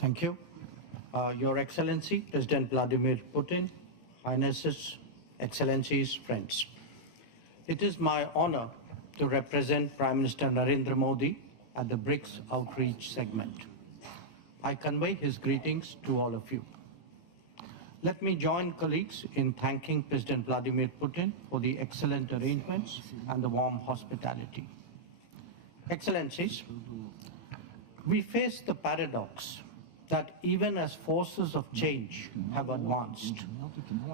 Thank you. Your Excellency, President Vladimir Putin, Highnesses, Excellencies, friends. It is my honor to represent Prime Minister Narendra Modi at the BRICS outreach segment. I convey his greetings to all of you. Let me join colleagues in thanking President Vladimir Putin for the excellent arrangements and the warm hospitality. Excellencies, we face the paradox that even as forces of change have advanced,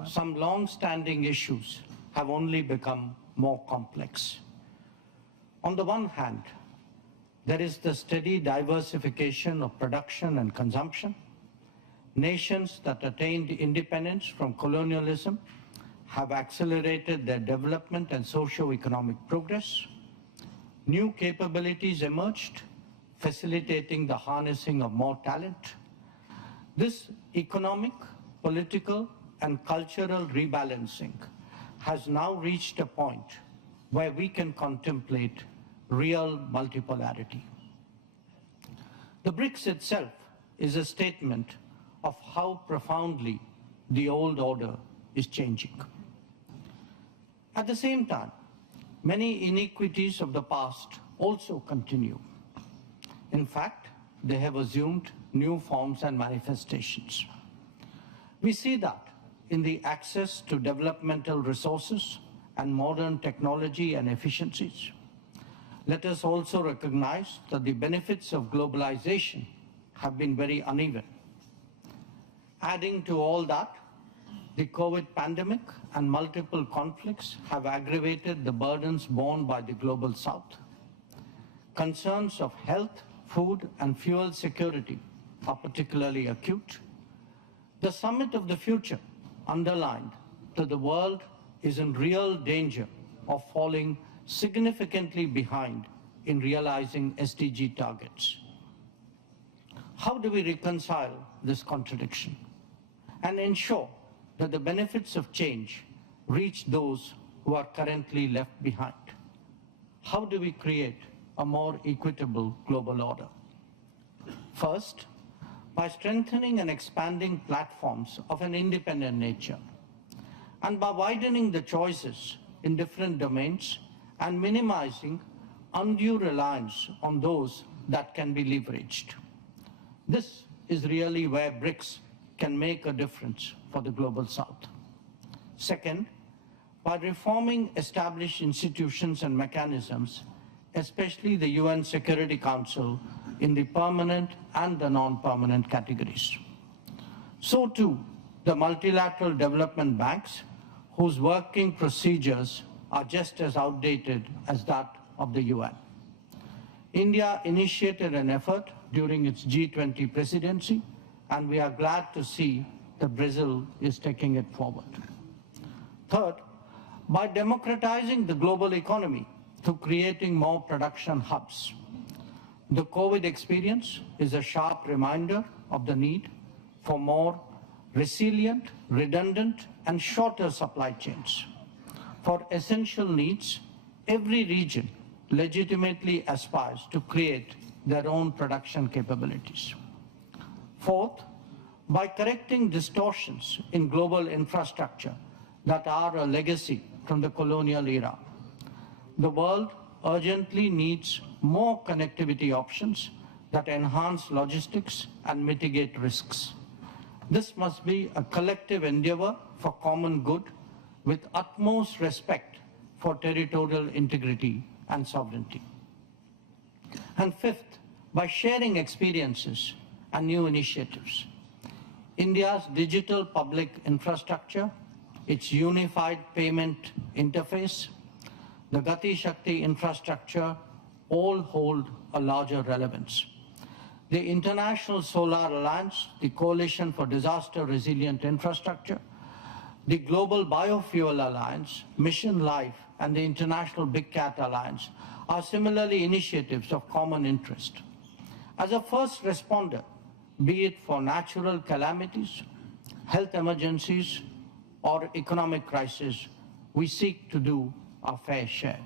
some long-standing issues have only become more complex. On the one hand, there is the steady diversification of production and consumption. Nations that attained independence from colonialism have accelerated their development and socio-economic progress. New capabilities emerged, facilitating the harnessing of more talent. This economic, political, and cultural rebalancing has now reached a point where we can contemplate real multipolarity. The BRICS itself is a statement of how profoundly the old order is changing. At the same time, many inequities of the past also continue. In fact, they have assumed new forms and manifestations. We see that in the access to developmental resources and modern technology and efficiencies. Let us also recognize that the benefits of globalization have been very uneven. Adding to all that, the COVID pandemic and multiple conflicts have aggravated the burdens borne by the global South. Concerns of health, food, and fuel security are particularly acute. The Summit of the Future underlined that the world is in real danger of falling significantly behind in realizing SDG targets. How do we reconcile this contradiction and ensure that the benefits of change reach those who are currently left behind? How do we create a more equitable global order? First, by strengthening and expanding platforms of an independent nature, and by widening the choices in different domains and minimizing undue reliance on those that can be leveraged. This is really where BRICS can make a difference for the global South. Second, by reforming established institutions and mechanisms, especially the UN Security Council in the permanent and the non-permanent categories. So too, the multilateral development banks, whose working procedures are just as outdated as that of the UN. India initiated an effort during its G20 presidency, and we are glad to see that Brazil is taking it forward. Third, by democratizing the global economy through creating more production hubs. The COVID experience is a sharp reminder of the need for more resilient, redundant, and shorter supply chains. For essential needs, every region legitimately aspires to create their own production capabilities. Fourth, by correcting distortions in global infrastructure that are a legacy from the colonial era. The world urgently needs more connectivity options that enhance logistics and mitigate risks. This must be a collective endeavor for common good with utmost respect for territorial integrity and sovereignty. And fifth, by sharing experiences and new initiatives. India's digital public infrastructure, its unified payment interface, the Gati Shakti infrastructure all hold a larger relevance. The International Solar Alliance, the Coalition for Disaster Resilient Infrastructure, the Global Biofuel Alliance, Mission Life, and the International Big Cat Alliance are similarly initiatives of common interest. As a first responder, be it for natural calamities, health emergencies, or economic crisis, we seek to do our fair share.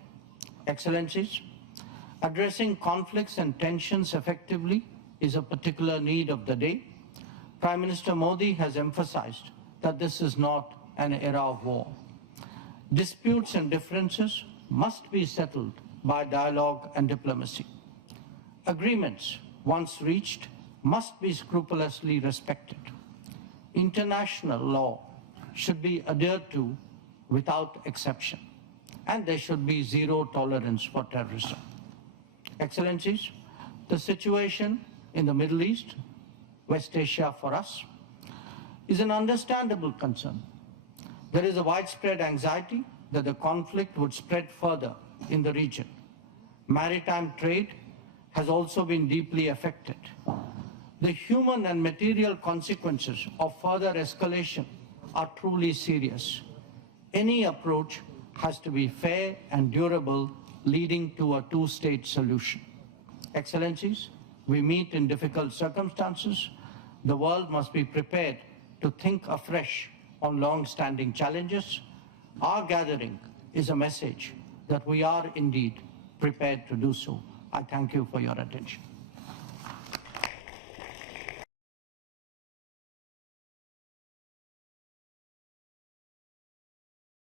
Excellencies, addressing conflicts and tensions effectively is a particular need of the day. Prime Minister Modi has emphasized that this is not an era of war. Disputes and differences must be settled by dialogue and diplomacy. Agreements, once reached, must be scrupulously respected. International law should be adhered to without exception, and there should be zero tolerance for terrorism. Excellencies, the situation in the Middle East, West Asia for us, is an understandable concern. There is a widespread anxiety that the conflict would spread further in the region. Maritime trade has also been deeply affected. The human and material consequences of further escalation are truly serious. Any approach has to be fair and durable, leading to a two-state solution. Excellencies, we meet in difficult circumstances. The world must be prepared to think afresh on long-standing challenges. Our gathering is a message that we are indeed prepared to do so. I thank you for your attention.